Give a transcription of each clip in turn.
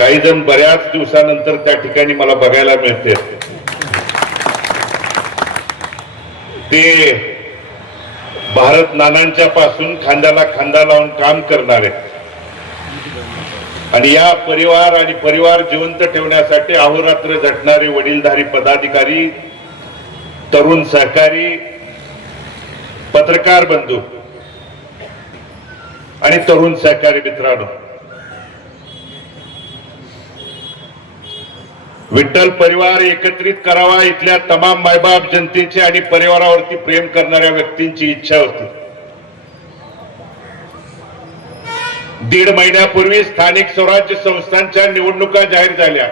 काही जण बऱ्याच दिवसानंतर त्या ठिकाणी मला बघायला मिळते. ते भारत नानांच्या पासून खांद्याला खांदा लावून काम करणारे. आणि या परिवार आणि परिवार जिवंत ठेवण्यासाठी अहोरात्र झटणारे वडीलधारी पदाधिकारी तरुण सहकारी पत्रकार बंधू आणि तरुण सहकारी मित्रांनो विठ्ठल परिवार एकत्रित करावा इथल्या तमाम मायबाप जनतेची आणि परिवारावरती प्रेम करणाऱ्या व्यक्तींची इच्छा होती. दीड महिन्यापूर्वी स्थानिक स्वराज्य संस्थांच्या निवडणुका जाहीर झाल्या.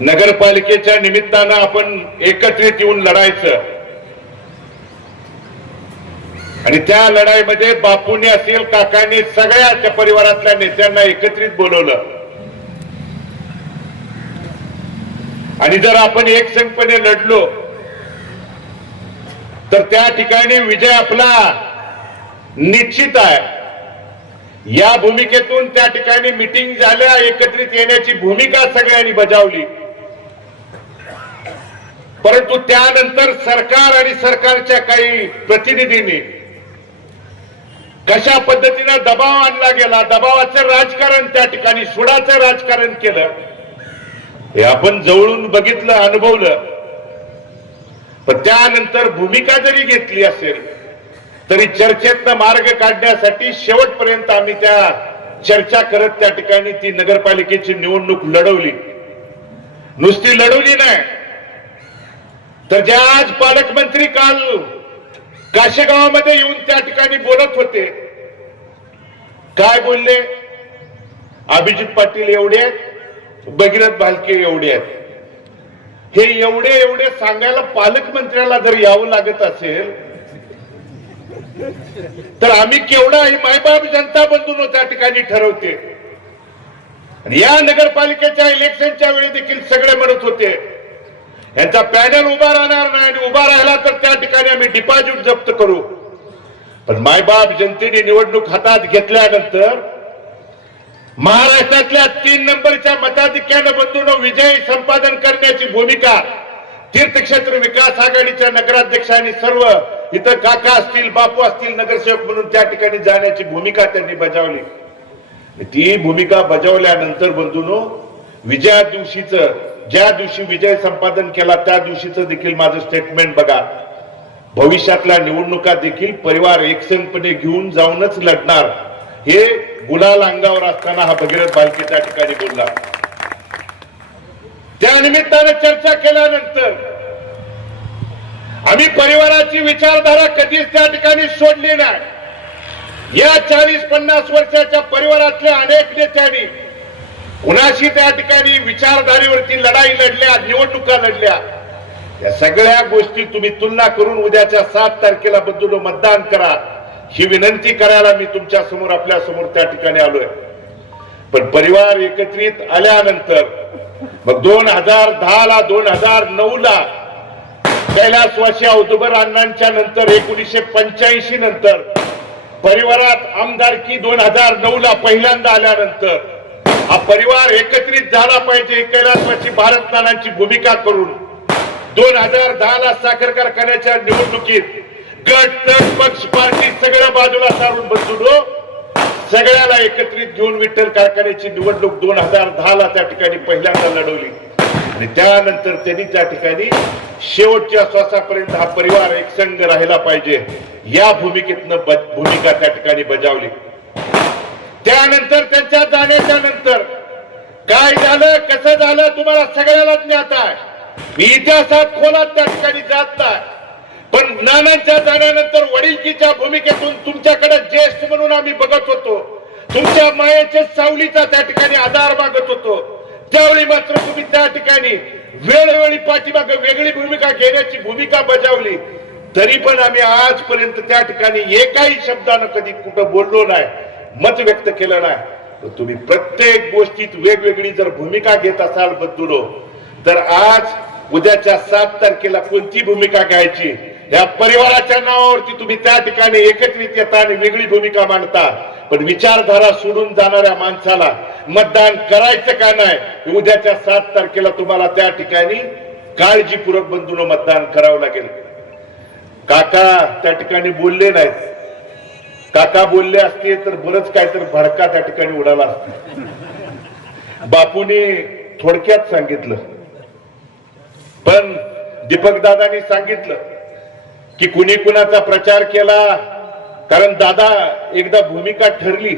नगरपालिकेच्या निमित्तानं आपण एकत्रित येऊन लढायचं. आणि त्या लढाईमध्ये बापूंनी असेल काकांनी सगळ्या त्या परिवारातल्या नेत्यांना एकत्रित बोलवलं. आणि जर आपण एक संघपणे लढलो तर त्या ठिकाणी विजय आपला निश्चित आहे. या भूमिकेतून त्या ठिकाणी मिटिंग झाल्या एकत्रित येण्याची भूमिका सगळ्यांनी बजावली. परंतु त्यानंतर सरकार आणि सरकारच्या काही प्रतिनिधींनी कशा पद्धतीनं दबाव आणला गेला? दबावाचं राजकारण त्या ठिकाणी सुडाचं राजकारण केलं. हे आपण जवळून बघितलं अनुभवलं. पण त्यानंतर भूमिका जरी घेतली असेल तरी चर्चेतनं मार्ग काढण्यासाठी शेवटपर्यंत आम्ही त्या चर्चा करत त्या ठिकाणी ती नगरपालिकेची निवडणूक लढवली. नुसती लढवली नाही. तर ज्या आज पालकमंत्री काल काशेगावामध्ये येऊन त्या ठिकाणी बोलत होते काय बोलले? अभिजित पाटील एवढे भगीरथ भालके एवढे आहेत. हे एवढे एवढे सांगायला पालकमंत्र्याला जर यावं लागत असेल तर आम्ही केवढा ही मायबाप जनता बंधून त्या ठिकाणी ठरवते. आणि या नगरपालिकेच्या इलेक्शनच्या वेळी देखील सगळे म्हणत होते यांचा पॅनल उभा राहणार नाही आणि उभा राहिला तर त्या ठिकाणी आम्ही डिपॉझिट जप्त करू. पण मायबाप जनतेने निवडणूक हातात घेतल्यानंतर महाराष्ट्रातल्या तीन नंबरच्या मताधिक्यानं बंधून विजय संपादन करण्याची भूमिका तीर्थक्षेत्र विकास आघाडीच्या नगराध्यक्षांनी सर्व इथं काका असतील बापू असतील नगरसेवक म्हणून त्या ठिकाणी जाण्याची भूमिका त्यांनी बजावली. ती भूमिका बजावल्यानंतर बंधूनो विजया दिवशीच ज्या दिवशी विजय संपादन केला त्या दिवशीच देखील माझं स्टेटमेंट बघा. भविष्यातल्या निवडणुका देखील परिवार एकसंघपणे घेऊन जाऊनच लढणार. हे गुलाल अंगावर असताना हा भगीरथ बालके त्या ठिकाणी बोलला. त्या निमित्ताने चर्चा केल्यानंतर आम्ही परिवाराची विचारधारा कधीच त्या ठिकाणी सोडली नाही. या चाळीस पन्नास वर्षाच्या परिवारातल्या अनेक नेत्यांनी कुणाशी त्या ठिकाणी विचारधारेवरती लढाई लढल्या निवडणुका लढल्या या सगळ्या गोष्टी तुम्ही तुलना करून उद्याच्या सात तारखेला बद्दल मतदान करा. ही विनंती करायला मी तुमच्यासमोर आपल्यासमोर त्या ठिकाणी आलोय. पण परिवार एकत्रित आल्यानंतर मग दोन हजार दहा ला दोन हजार नऊ ला कैलासवासी औदुबर अण्णांच्या नंतर एकोणीसशे पंच्याऐंशी नंतर परिवारात आमदारकी दोन हजार नऊ ला पहिल्यांदा आल्यानंतर हा परिवार एकत्रित झाला पाहिजे कैलासवासी भारत नानांची भूमिका करून दोन हजार दहा ला साखर कारखान्याच्या निवडणुकीत गट पक्ष पार्टी सगळ्या बाजूला सारून बसून हो. सगळ्याला एकत्रित घेऊन विठ्ठल कारखान्याची निवडणूक दोन हजार दहा ला त्या ठिकाणी पहिल्यांदा लढवली. आणि त्यानंतर त्यांनी त्या ठिकाणी शेवटच्या श्वासापर्यंत हा परिवार एकसंघ राहिला पाहिजे. या भूमिकेतनं भूमिका त्या ठिकाणी बजावली. त्यानंतर त्यांच्या जाण्याच्या नंतर काय झालं कसं झालं तुम्हाला सगळ्याला ज्ञात आहे. मी इतिहासात खोलात त्या ठिकाणी जात नाही. पण नानांच्या जाण्यानंतर वडिलकीच्या भूमिकेतून तुमच्याकडे ज्येष्ठ म्हणून आम्ही बघत होतो. तुमच्या मायेच्या सावलीचा त्या ठिकाणी आधार मागत होतो. त्यावेळी मात्र तुम्ही त्या ठिकाणी वेळोवेळी पाठीमाग वेगळी भूमिका घेण्याची भूमिका बजावली तरी पण आम्ही आजपर्यंत त्या ठिकाणी एकाही शब्दानं कधी कुठं बोललो नाही मत व्यक्त केलं नाही. तर तुम्ही प्रत्येक गोष्टीत वेगवेगळी जर भूमिका घेत असाल बद्दुलो तर आज उद्याच्या सात तारखेला कोणती भूमिका घ्यायची? या परिवाराच्या नावावरती तुम्ही त्या ठिकाणी एकत्रित येता आणि वेगळी भूमिका मांडता. पण विचारधारा सोडून जाणाऱ्या माणसाला मतदान करायचं का नाही उद्याच्या सात तारखेला तुम्हाला त्या ठिकाणी काळजीपूर्वक बंधून मतदान करावं लागेल. काका त्या ठिकाणी बोलले नाहीत. काका बोलले असते तर बरंच काय तर भडका त्या ठिकाणी उडाला असता. बापूने थोडक्यात सांगितलं. पण दीपक दादानी सांगितलं. की कुणी कुणाचा प्रचार केला कारण दादा एकदा भूमिका ठरली.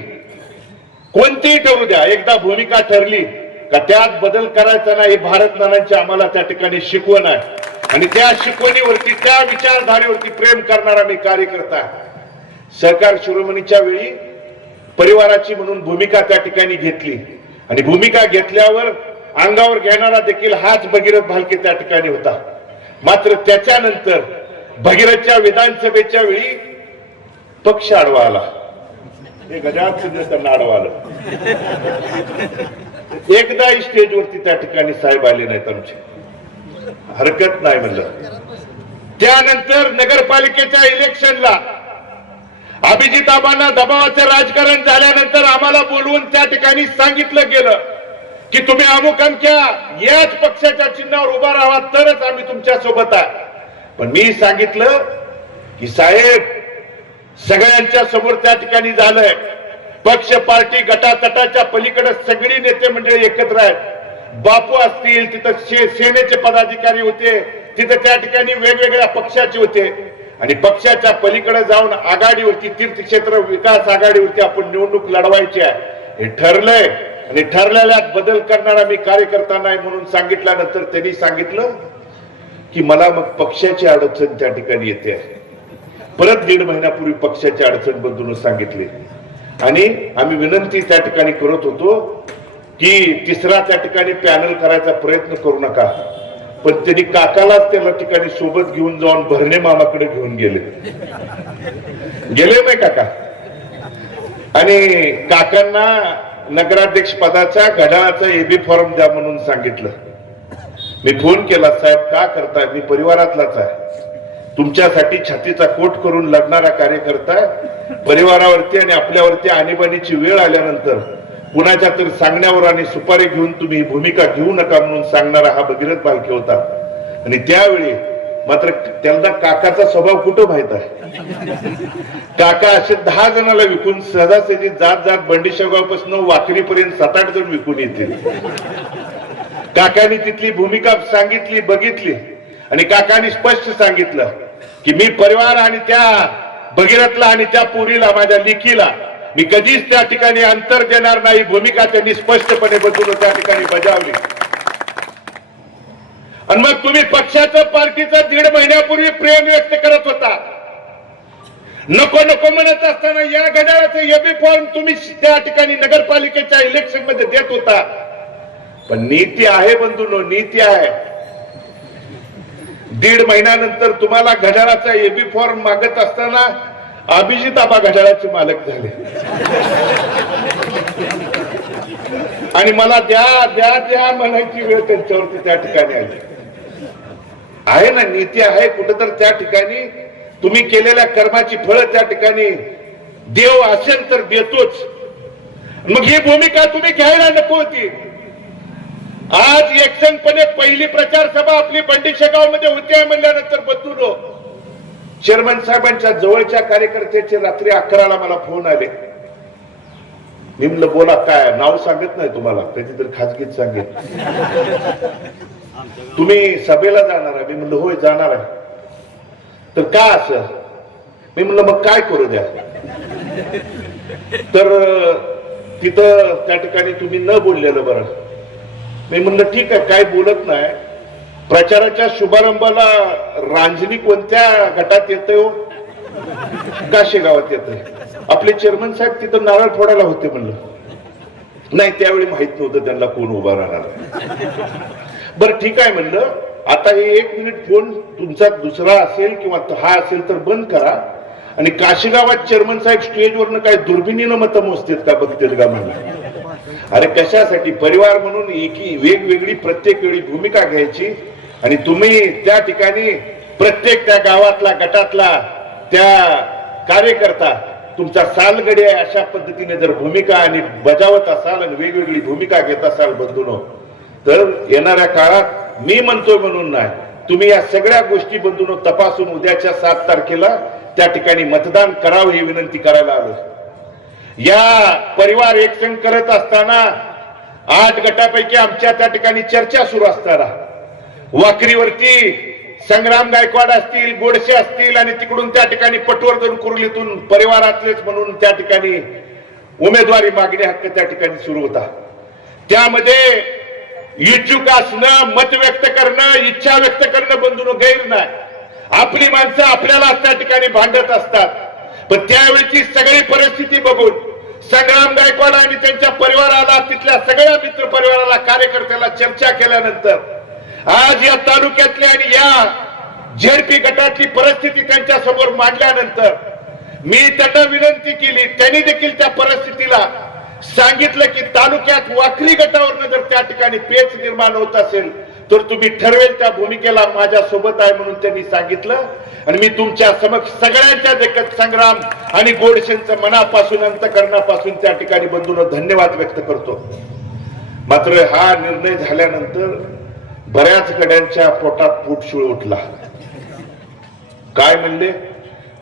कोणतीही ठरू द्या एकदा भूमिका ठरली का त्यात बदल करायचा नाही हे भारत नानांची आम्हाला त्या ठिकाणी शिकवण आहे. आणि त्या शिकवणीवरती त्या विचारधारेवरती प्रेम करणारा मी कार्यकर्ता सहकार शिरोमणीच्या वेळी परिवाराची म्हणून भूमिका त्या ठिकाणी घेतली. आणि भूमिका घेतल्यावर अंगावर घेणारा देखील हाच भगीरथ भालके त्या ठिकाणी होता. मात्र त्याच्यानंतर भगीरथच्या विधानसभेच्या वेळी पक्ष आडवा आला. हे गजात त्यांना आडवा आलं. एकदा स्टेजवरती त्या ठिकाणी साहेब आले नाहीत आमचे. हरकत नाही म्हणलं. त्यानंतर नगरपालिकेच्या इलेक्शनला अभिजिताबांना दबावाचं राजकारण झाल्यानंतर आम्हाला बोलवून त्या ठिकाणी सांगितलं गेलं की तुम्ही अमुक अमक्या याच पक्षाच्या चिन्हावर उभा राहा तरच आम्ही तुमच्यासोबत आहे. पण मी सांगितलं की साहेब सगळ्यांच्या समोर त्या ठिकाणी झालंय. पक्ष पार्टी गटातटाच्या पलीकडे सगळी नेते मंडळी एकत्र आहेत. बापू असतील तिथं शे- सेनेचे पदाधिकारी होते तिथं त्या ठिकाणी वेगवेगळ्या पक्षाचे होते. आणि पक्षाच्या पलीकडे जाऊन आघाडीवरती तीर्थक्षेत्र विकास आघाडीवरती आपण निवडणूक लढवायची आहे. हे ठरलंय. आणि ठरलेल्यात बदल करणारा मी कार्यकर्ता नाही म्हणून सांगितल्यानंतर त्यांनी सांगितलं की मला मग पक्षाची अडचण त्या ठिकाणी येते. आहे परत दीड महिन्यापूर्वी पक्षाची अडचण बदलून सांगितले. आणि आम्ही विनंती त्या ठिकाणी करत होतो की तिसरा त्या ठिकाणी पॅनल करायचा प्रयत्न करू नका. पण त्यांनी काकालाच त्याला ठिकाणी सोबत घेऊन जाऊन भरणे मामाकडे घेऊन गेले. गेले नाही काका. आणि काकांना नगराध्यक्ष पदाचा घड्याळाचा एबी फॉर्म द्या म्हणून सांगितलं. मी फोन केला साहेब का करताय? मी परिवारातलाच आहे. तुमच्यासाठी छातीचा कोट करून लढणारा कार्यकर्ता परिवारावरती आणि आपल्यावरती आणीबाणीची वेळ आल्यानंतर कुणाच्या तरी सांगण्यावर आणि सुपारी घेऊन तुम्ही भूमिका घेऊ नका म्हणून सांगणारा हा भगीरथ बालके होता. आणि त्यावेळी मात्र त्यांना काकाचा स्वभाव कुठं माहीत आहे? काका असे दहा जणाला विकून सहजासहजी जात जात बंडीशेगावपासून वाकरीपर्यंत सात आठ जण विकून येतील. काकांनी तिथली भूमिका सांगितली बघितली. आणि काकांनी स्पष्ट सांगितलं की मी परिवार आणि त्या भगीरथला आणि त्या पुरीला माझ्या लिखीला मी कधीच त्या ठिकाणी अंतर देणार नाही भूमिका त्यांनी स्पष्टपणे बदलून त्या ठिकाणी बजावली. आणि मग तुम्ही पक्षाचं पार्टीचं दीड महिन्यापूर्वी प्रेम व्यक्त करत होता. नको नको म्हणत असताना या घड्याळाचं एबी फॉर्म तुम्ही त्या ठिकाणी नगरपालिकेच्या इलेक्शनमध्ये देत होता. पण नीती आहे बंधूनो नीती आहे. दीड महिन्यानंतर तुम्हाला घड्याळाचा एबी फॉर्म मागत असताना अभिजित आबा घड्याळाचे मालक झाले. आणि मला द्या द्या द्या म्हणायची वेळ त्यांच्यावरती त्या ठिकाणी आली. आहे ना नीती आहे कुठं तर त्या ठिकाणी. तुम्ही केलेल्या कर्माची फळं त्या ठिकाणी. देव असेल तर देतोच. मग ही भूमिका तुम्ही घ्यायला नको होती. आज एकसंपणे पहिली प्रचार सभा आपली बंडी शेगावमध्ये होती म्हणल्यानंतर बदलून चेअरमन साहेबांच्या जवळच्या कार्यकर्त्याचे रात्री अकराला मला फोन आले. मी म्हणलं बोला काय नाव सांगत नाही तुम्हाला त्याची तर खाजगीत सांगेल तुम्ही सभेला जाणार आहे मी म्हणलं होय जाणार आहे. तर का असं? मी म्हणलं मग काय करू द्या? तर तिथं त्या ठिकाणी तुम्ही न बोललेलं बरं. मी म्हणलं ठीक आहे काय बोलत नाही. प्रचाराच्या शुभारंभाला रांजणी कोणत्या गटात येते हो? काशे गावात येते आपले चेअरमन साहेब तिथं नारळ फोडायला होते म्हणलं. नाही त्यावेळी माहीत नव्हतं त्यांना कोण उभा राहणार बरं ठीक आहे म्हणलं. आता हे एक मिनिट फोन तुमचा दुसरा असेल किंवा हा असेल तर बंद करा. आणि काशीगावात चेअरमन साहेब स्टेजवरनं काय दुर्बिणीनं मतं मोजतेत का बघतील का म्हणलं? अरे कशासाठी? परिवार म्हणून एकी वेगवेगळी प्रत्येक वेळी भूमिका घ्यायची आणि तुम्ही त्या ठिकाणी प्रत्येक त्या गावातला गटातला त्या कार्यकर्ता तुमचा सालगडी आहे अशा पद्धतीने जर भूमिका आणि बजावत असाल आणि वेगवेगळी भूमिका घेत असाल बंधून तर येणाऱ्या काळात मी म्हणतोय म्हणून नाही तुम्ही या सगळ्या गोष्टी बंधून तपासून उद्याच्या सात तारखेला त्या ठिकाणी मतदान करावं ही विनंती करायला आलो या परिवार एकसंघ करत असताना आठ गटापैकी आमच्या त्या ठिकाणी चर्चा सुरू असताना वाकरीवरती संग्राम गायकवाड असतील गोडसे असतील आणि तिकडून त्या ठिकाणी पटवर्धन कुर्लीतून परिवारातलेच म्हणून त्या ठिकाणी उमेदवारी मागणी हक्क त्या ठिकाणी सुरू होता. त्यामध्ये इच्छुक असणं मत व्यक्त करणं इच्छा व्यक्त करणं बंधून गैर नाही. आपली माणसं आपल्याला त्या ठिकाणी भांडत असतात. पण त्यावेळीची सगळी परिस्थिती बघून संग्राम गायकवाड आणि त्यांच्या परिवाराला तिथल्या सगळ्या मित्र परिवाराला कार्यकर्त्याला चर्चा केल्यानंतर आज या तालुक्यातली आणि या झेडपी गटातली परिस्थिती त्यांच्यासमोर मांडल्यानंतर मी त्यांना विनंती केली त्यांनी देखील त्या परिस्थितीला सांगितलं की तालुक्यात वाकरी गटावरनं जर त्या ठिकाणी पेच निर्माण होत असेल तर तुम्ही ठरवेल त्या भूमिकेला माझ्या सोबत आहे म्हणून त्यांनी सांगितलं. आणि मी तुमच्या समक्ष सगळ्यांच्या देखत संग्राम आणि गोडशेंचं मनापासून अंतकरणापासून त्या ठिकाणी बंधून धन्यवाद व्यक्त करतो. मात्र हा निर्णय झाल्यानंतर बऱ्याच गड्यांच्या पोटात पोटशूळ उठला. काय म्हणले?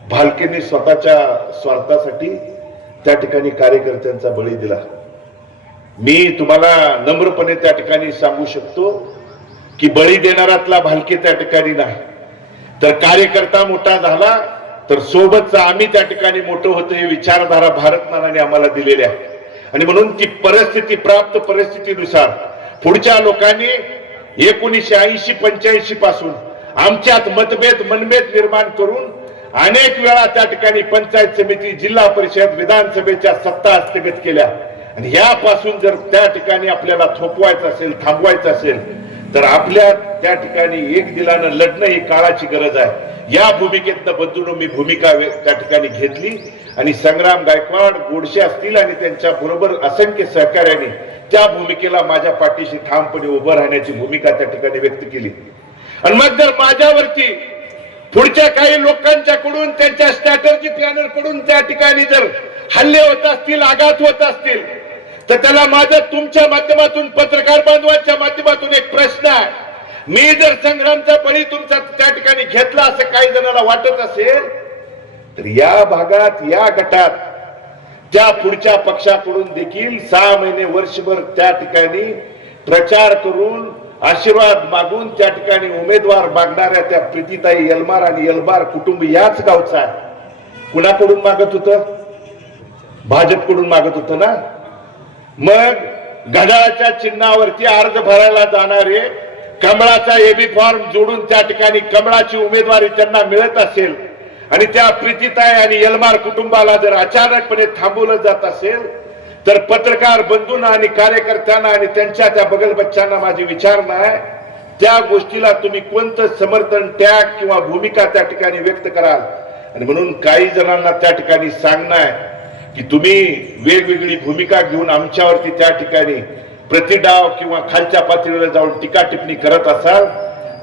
भालकेने स्वतःच्या स्वार्थासाठी त्या ठिकाणी कार्यकर्त्यांचा बळी दिला. मी तुम्हाला नम्रपणे त्या ठिकाणी सांगू शकतो की बळी देणारातला भालकी त्या ठिकाणी नाही. तर कार्यकर्ता मोठा झाला तर सोबतचा आम्ही त्या ठिकाणी मोठं होतो हे विचारधारा भारतमानाने आम्हाला दिलेली आहे. आणि म्हणून ती परिस्थिती प्राप्त परिस्थितीनुसार पुढच्या लोकांनी एकोणीशे ऐंशी पंच्याऐंशी पासून आमच्यात मतभेद मनभेद निर्माण करून अनेक वेळा त्या ठिकाणी पंचायत समिती जिल्हा परिषद विधानसभेच्या सत्ता हस्तगत केल्या. आणि यापासून जर त्या ठिकाणी आपल्याला थोपवायचं असेल थांबवायचं असेल तर आपल्या त्या ठिकाणी एक दिलानं लढणं ही काळाची गरज आहे. या भूमिकेतनं बदलून मी भूमिका त्या ठिकाणी घेतली आणि संग्राम गायकवाड गोडशे असतील आणि त्यांच्या बरोबर असंख्य सहकार्याने त्या भूमिकेला माझ्या पाठीशी ठामपणे उभं राहण्याची भूमिका त्या ठिकाणी व्यक्त केली. आणि मग जर माझ्यावरती पुढच्या काही लोकांच्याकडून त्यांच्या स्ट्रॅटर्जी प्लॅनरकडून त्या ठिकाणी जर हल्ले होत असतील आघात होत असतील तर त्याला माझं तुमच्या माध्यमातून पत्रकार बांधवांच्या माध्यमातून एक प्रश्न आहे. मी जर संग्रामचा बळी तुमचा त्या ठिकाणी घेतला असं काही जणांना वाटत असेल तर या भागात या गटात त्या पुढच्या पक्षाकडून देखील सहा महिने वर्षभर त्या ठिकाणी प्रचार करून आशीर्वाद मागून त्या ठिकाणी उमेदवार मागणाऱ्या त्या प्रीतीताई यलमार आणि यलमार कुटुंब याच गावचा आहे. कुणाकडून मागत होत? भाजपकडून मागत होत ना? मग घड्याळाच्या चिन्हावरती अर्ज भरायला जाणारे कमळाचा एबी फॉर्म जोडून त्या ठिकाणी कमळाची उमेदवारी त्यांना मिळत असेल आणि त्या प्रीतीताई आणि यलमार कुटुंबाला जर अचानकपणे थांबवलं जात असेल तर पत्रकार बंधूंना आणि कार्यकर्त्यांना आणि त्यांच्या त्या बगल बच्चांना माझी विचारणा आहे. त्या गोष्टीला तुम्ही कोणतं समर्थन टॅग किंवा भूमिका त्या ठिकाणी व्यक्त कराल? आणि म्हणून काही जणांना त्या ठिकाणी सांगणं आहे की तुम्ही वेगवेगळी भूमिका घेऊन आमच्यावरती त्या ठिकाणी प्रतिडाव किंवा खालच्या पातळीवर जाऊन टीका टिप्पणी करत असाल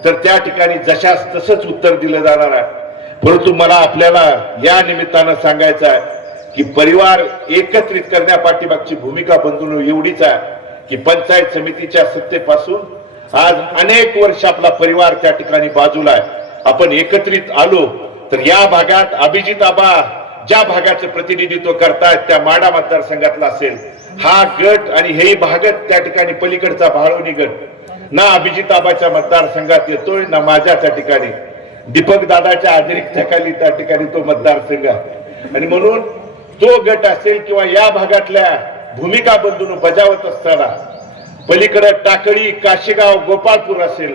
तर त्या ठिकाणी जशास तसंच उत्तर दिलं जाणार आहे. परंतु मला आपल्याला या निमित्तानं सांगायचं आहे की परिवार एकत्रित करण्यापाठीमागची भूमिका बंधून एवढीच आहे की पंचायत समितीच्या सत्तेपासून आज अनेक वर्ष आपला परिवार त्या ठिकाणी बाजूला आहे. आपण एकत्रित आलो तर या भागात अभिजित आबा ज्या भागाचं प्रतिनिधित्व करतायत त्या माडा मतदारसंघातला असेल. हा गट आणि हेही भागत त्या ठिकाणी पलीकडचा भाळवणी गट. ना अभिजिताबाच्या मतदारसंघात येतोय ना माझ्या त्या ठिकाणी. दीपक दादाच्या अतिरिक्ताखाली त्या ठिकाणी तो मतदारसंघ आहे. आणि म्हणून तो गट असेल किंवा या भागातल्या भूमिका बंधून बजावत असताना पलीकडे टाकळी काशीगाव गोपाळपूर असेल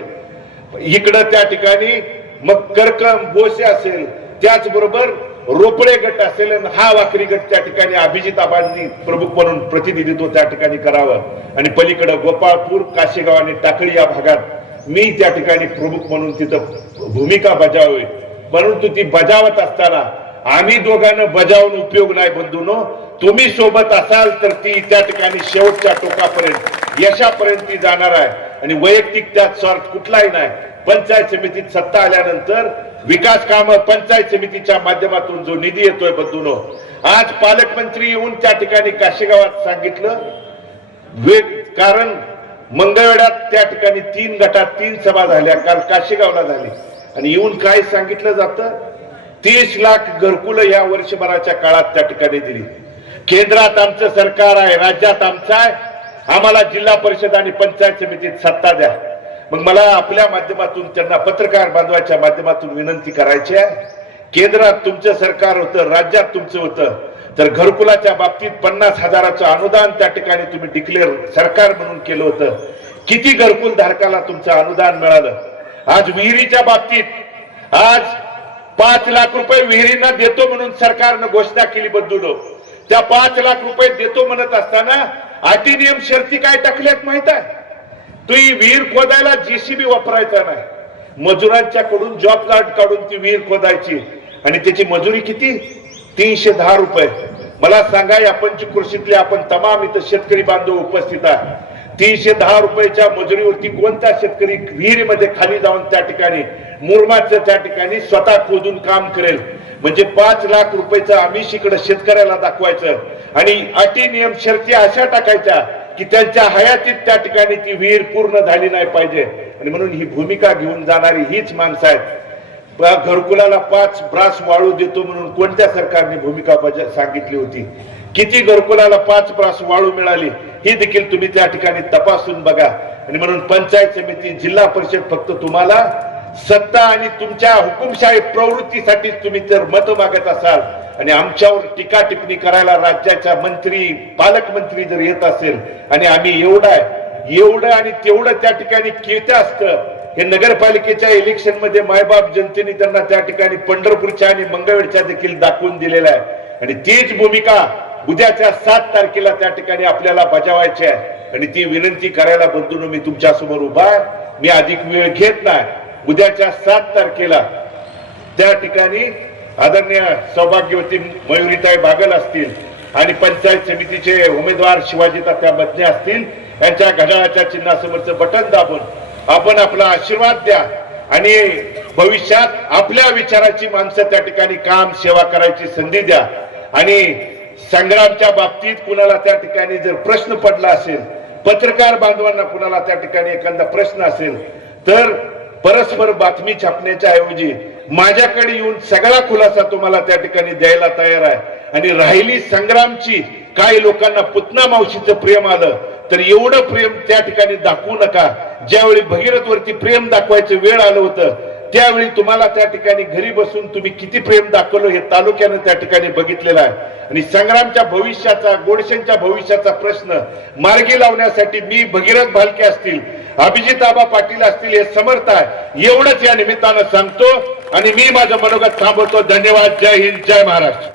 इकडं त्या ठिकाणी मग करकम बोसे असेल त्याचबरोबर रोपडे गट असेल हा वाकरी गट त्या ठिकाणी अभिजित आबांनी प्रमुख म्हणून प्रतिनिधित्व त्या ठिकाणी करावं. आणि पलीकडे गोपाळपूर काशीगाव आणि टाकळी या भागात मी त्या ठिकाणी प्रमुख म्हणून तिथं भूमिका बजावावी परंतु ती बजावत असताना आम्ही दोघांना बजावून उपयोग नाही बंधूनो. तुम्ही सोबत असाल तर ती त्या ठिकाणी शेवटच्या टोकापर्यंत यशापर्यंत ती जाणार आहे. आणि वैयक्तिक त्यात स्वार्थ कुठलाही नाही. पंचायत समितीत सत्ता आल्यानंतर विकास काम पंचायत समितीच्या माध्यमातून जो निधी येतोय बंधूनो आज पालकमंत्री येऊन त्या ठिकाणी काशीगावात सांगितलं. कारण मंगळवेढ्यात त्या ठिकाणी तीन गटात तीन सभा झाल्या काल काशीगावला झाली. आणि येऊन काय सांगितलं जातं? तीस लाख घरकुलं या वर्षभराच्या काळात त्या ठिकाणी दिली. केंद्रात आमचं सरकार आहे राज्यात आमचं आहे. आम्हाला जिल्हा परिषद आणि पंचायत समितीत सत्ता द्या. मग मला आपल्या माध्यमातून त्यांना पत्रकार बांधवाच्या माध्यमातून विनंती करायची आहे. केंद्रात तुमचं सरकार होतं राज्यात तुमचं होतं तर घरकुलाच्या बाबतीत पन्नास हजाराचं अनुदान त्या ठिकाणी तुम्ही डिक्लेअर सरकार म्हणून केलं होतं. किती घरकुल धारकाला तुमचं अनुदान मिळालं? आज विहिरीच्या बाबतीत आज पाच लाख रुपये विहिरींना देतो म्हणून सरकारनं घोषणा केली बद्दल त्या पाच लाख रुपये देतो म्हणत असताना अटी नियम शर्ती काय टाकल्यात माहीत आहे? तू विहीर खोदायला जेसीबी वापरायचा नाही. मजुरांच्या कडून जॉब कार्ड काढून ती विहीर खोदायची. आणि त्याची मजुरी किती? तीनशे दहा रुपये. मला सांगा या पंचकृषीतले आपण तमाम इथं शेतकरी बांधव उपस्थित आहे तीनशे दहा रुपयाच्या मजुरीवरती कोणता शेतकरी विहिरीमध्ये खाली जाऊन त्या ठिकाणी मुरमाच्या त्या ठिकाणी स्वतः खोदून काम करेल? म्हणजे पाच लाख रुपयाचं आमिष इकडे शेतकऱ्याला दाखवायचं. आणि अटी नियम शर्ती अशा टाकायच्या की त्यांच्या हयातीत त्या ठिकाणी ती विहीर पूर्ण झाली नाही पाहिजे. आणि म्हणून ही भूमिका घेऊन जाणारी हीच माणसं आहेत. घरकुलाला पाच ब्रास वाळू देतो म्हणून कोणत्या सरकारने भूमिका सांगितली होती? किती घरकुलाला पाच ब्रास वाळू मिळाली? ही देखील तुम्ही त्या ठिकाणी तपासून बघा. आणि म्हणून पंचायत समिती जिल्हा परिषद फक्त तुम्हाला सत्ता आणि तुमच्या हुकुमशाही प्रवृत्तीसाठी तुम्ही जर मत मागत असाल आणि आमच्यावर टीका टिप्पणी करायला राज्याच्या मंत्री पालकमंत्री जर येत असेल आणि आम्ही एवढा एवढं आणि तेवढं त्या ठिकाणी केलं असतं हे नगरपालिकेच्या इलेक्शनमध्ये मायबाप जनतेने त्यांना त्या ठिकाणी पंढरपूरच्या आणि मंगळवेळच्या देखील दाखवून दिलेला आहे. आणि तीच भूमिका उद्याच्या सात तारखेला त्या ठिकाणी आपल्याला बजावायची आहे. आणि ती विनंती करायला बंधून मी तुमच्यासमोर उभा आहे. मी अधिक वेळ घेत नाही. उद्याच्या सात तारखेला त्या ठिकाणी आदरणीय सौभाग्यवती मयुरीताई बागल असतील आणि पंचायत समितीचे उमेदवार शिवाजी तात्या मधने असतील यांच्या घड्याळाच्या चिन्हासमोरचं बटन दाबून आपण आपला आशीर्वाद द्या आणि भविष्यात आपल्या विचाराची माणसं त्या ठिकाणी काम सेवा करायची संधी द्या. आणि संग्रामच्या बाबतीत कुणाला त्या ठिकाणी जर प्रश्न पडला असेल पत्रकार बांधवांना कुणाला त्या ठिकाणी एखादा प्रश्न असेल तर परस्पर बातमी छापण्याच्या ऐवजी माझ्याकडे येऊन सगळा खुलासा तुम्हाला त्या ठिकाणी द्यायला तयार आहे. आणि राहिली संग्रामची काही लोकांना पुतना मावशीचं प्रेम आलं तर एवढं प्रेम त्या ठिकाणी दाखवू नका. ज्यावेळी भगीरथ वरती प्रेम दाखवायचं वेळ आलं होतं त्यावेळी तुम्हाला त्या ठिकाणी घरी बसून तुम्ही किती प्रेम दाखवलं हे तालुक्यानं त्या ठिकाणी बघितलेलं आहे. आणि संग्रामच्या भविष्याचा गोडशेंच्या भविष्याचा प्रश्न मार्गी लावण्यासाठी मी भगीरथ भालके असतील अभिजित आबा पाटील असतील हे समर्थ आहे. एवढंच या निमित्तानं सांगतो आणि मी माझं मनोगत थांबवतो. धन्यवाद. जय हिंद. जय महाराष्ट्र.